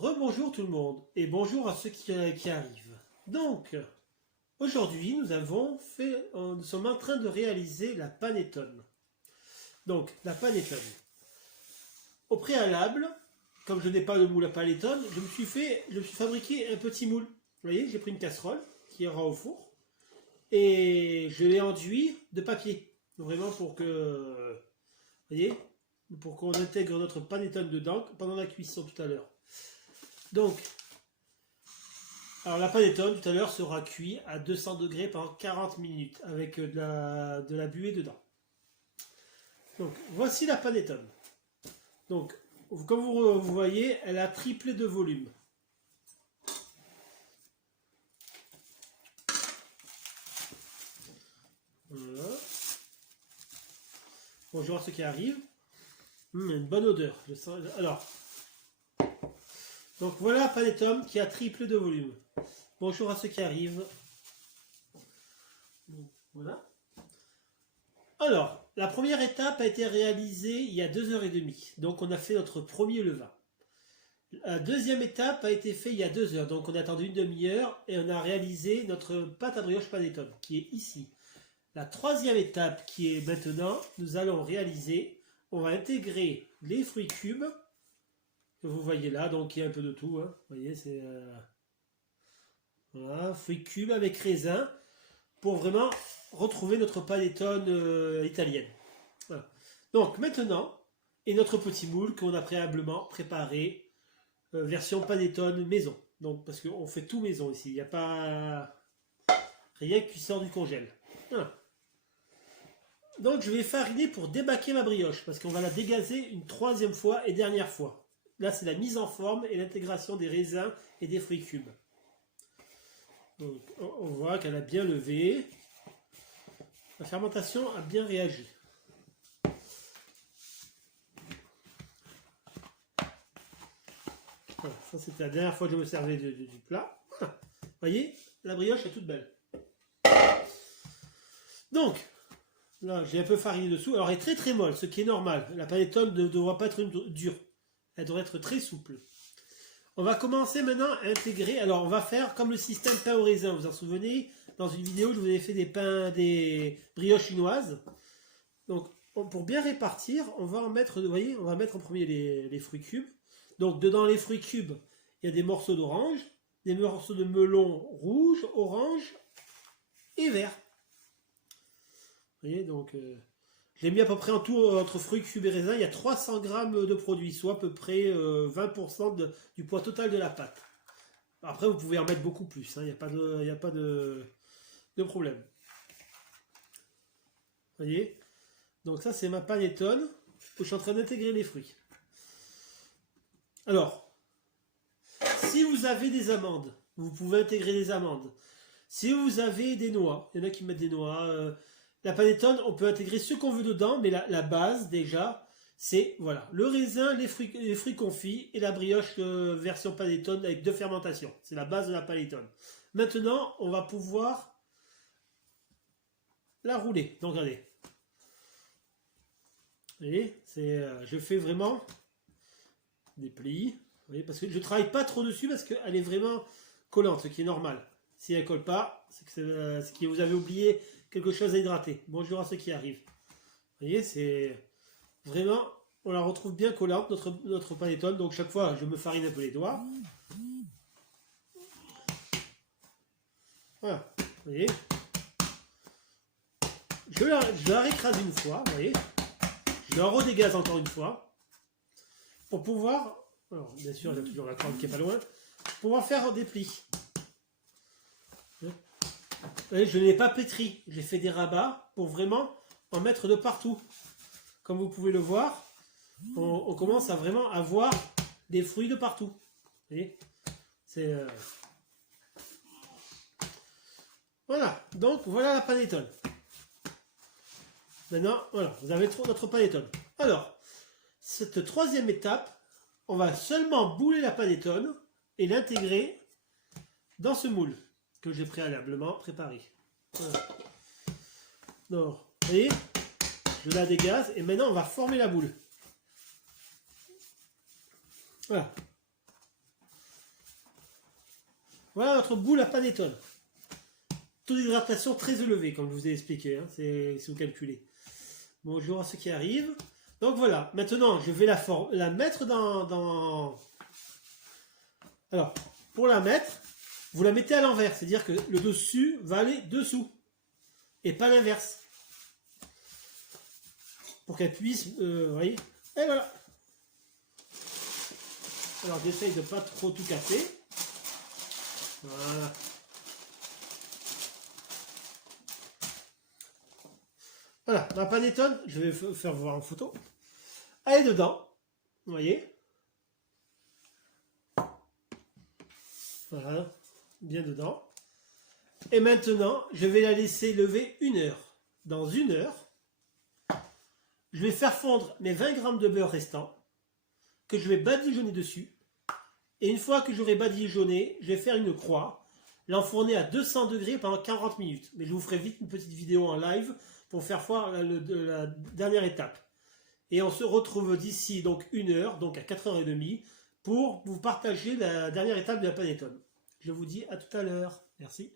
Rebonjour tout le monde et bonjour à ceux qui arrivent. Donc, aujourd'hui nous sommes en train de réaliser la panettone. Donc, la panettone. Au préalable, comme je n'ai pas de moule à panettone, je me suis fabriqué un petit moule. Vous voyez, j'ai pris une casserole qui ira au four et je l'ai enduit de papier. Vraiment pour que, vous voyez, pour qu'on intègre notre panettone dedans pendant la cuisson tout à l'heure. Donc, alors la panettone tout à l'heure sera cuit à 200 degrés pendant 40 minutes avec de la buée dedans. Donc, voici la panettone. Donc, comme vous voyez, elle a triplé de volume. Voilà. Bonjour à ceux qui arrivent. Une bonne odeur. Alors, donc voilà la panettone qui a triplé de volume. Bonjour à ceux qui arrivent. Voilà. Alors, la première étape a été réalisée il y a 2h30. Donc on a fait notre premier levain. La deuxième étape a été faite il y a 2 heures. Donc on a attendu une demi-heure et on a réalisé notre pâte à brioche panettone qui est ici. La troisième étape qui est maintenant, nous allons réaliser, on va intégrer les fruits cubes que vous voyez là, donc il y a un peu de tout, hein. Vous voyez, c'est voilà, fruits cubes avec raisin pour vraiment retrouver notre panettone italienne. Voilà. Donc maintenant, et notre petit moule qu'on a préalablement préparé, version panettone maison. Donc parce qu'on fait tout maison ici, il n'y a pas rien qui sort du congèle. Voilà. Donc je vais fariner pour débaquer ma brioche parce qu'on va la dégazer une troisième fois et dernière fois. Là c'est la mise en forme et l'intégration des raisins et des fruits cubes. Donc on voit qu'elle a bien levé. La fermentation a bien réagi. Voilà, ça c'était la dernière fois que je me servais du plat. Vous voyez, la brioche est toute belle. Donc, là j'ai un peu fariné dessous. Alors elle est très très molle, ce qui est normal. La panettone ne doit pas être dure. Elle doit être très souple. On va commencer maintenant à intégrer. Alors on va faire comme le système pain au raisin. Vous vous en souvenez? Dans une vidéo, je vous avais fait des brioches chinoises. Donc pour bien répartir, on va en mettre, vous voyez, on va mettre en premier les fruits cubes. Donc dedans les fruits cubes, il y a des morceaux d'orange, des morceaux de melon rouge, orange et vert. Vous voyez, donc j'ai mis à peu près en tout entre fruits cubes et raisins, il y a 300 grammes de produit, soit à peu près 20% du poids total de la pâte. Après, vous pouvez en mettre beaucoup plus, hein, il n'y a pas de problème. Vous voyez? Donc ça, c'est ma panettone où je suis en train d'intégrer les fruits. Alors, si vous avez des amandes, vous pouvez intégrer des amandes. Si vous avez des noix, il y en a qui mettent des noix. La panettone, on peut intégrer ce qu'on veut dedans, mais la base déjà, c'est voilà, le raisin, les fruits confits et la brioche version panettone avec 2 fermentations. C'est la base de la panettone. Maintenant, on va pouvoir la rouler. Donc regardez. Vous voyez, je fais vraiment des plis. Vous voyez, parce que je ne travaille pas trop dessus parce qu'elle est vraiment collante, ce qui est normal. Si elle ne colle pas, c'est que vous avez oublié quelque chose à hydrater. Bonjour à ceux qui arrivent. Vous voyez, c'est vraiment, on la retrouve bien collante, notre panettone. Donc chaque fois, je me farine un peu les doigts. Voilà, vous voyez. Je la récrase une fois, vous voyez. Je la redégaze encore une fois. Pour pouvoir, alors bien sûr, j'ai toujours la corde qui est pas loin, pour pouvoir faire des plis. Vous voyez, je ne l'ai pas pétri, j'ai fait des rabats pour vraiment en mettre de partout. Comme vous pouvez le voir, on commence à vraiment avoir des fruits de partout. Vous voyez, c'est voilà, donc voilà la panettone. Maintenant, voilà, vous avez notre panettone. Alors, cette troisième étape, on va seulement bouler la panettone et l'intégrer dans ce moule que j'ai préalablement préparé. Voilà. Donc, vous voyez, je la dégaze et maintenant on va former la boule. Voilà. Voilà notre boule à panettone. Taux d'hydratation très élevé, comme je vous ai expliqué, hein, si vous calculez. Bonjour à ceux qui arrivent. Donc voilà, maintenant je vais la mettre dans... Alors, pour la mettre, vous la mettez à l'envers, c'est-à-dire que le dessus va aller dessous, et pas l'inverse. Pour qu'elle puisse, vous voyez, et voilà. Alors j'essaye de ne pas trop tout casser. Voilà. Voilà, ma panettone, je vais faire voir en photo. Elle est dedans, vous voyez. Voilà, bien dedans. Et maintenant, je vais la laisser lever 1 heure. Dans 1 heure, je vais faire fondre mes 20 grammes de beurre restants, que je vais badigeonner dessus. Et une fois que j'aurai badigeonné, je vais faire une croix, l'enfourner à 200 degrés pendant 40 minutes. Mais je vous ferai vite une petite vidéo en live pour faire voir la dernière étape. Et on se retrouve d'ici donc 1 heure, donc à 4h30, pour vous partager la dernière étape de la panettone. Je vous dis à tout à l'heure. Merci.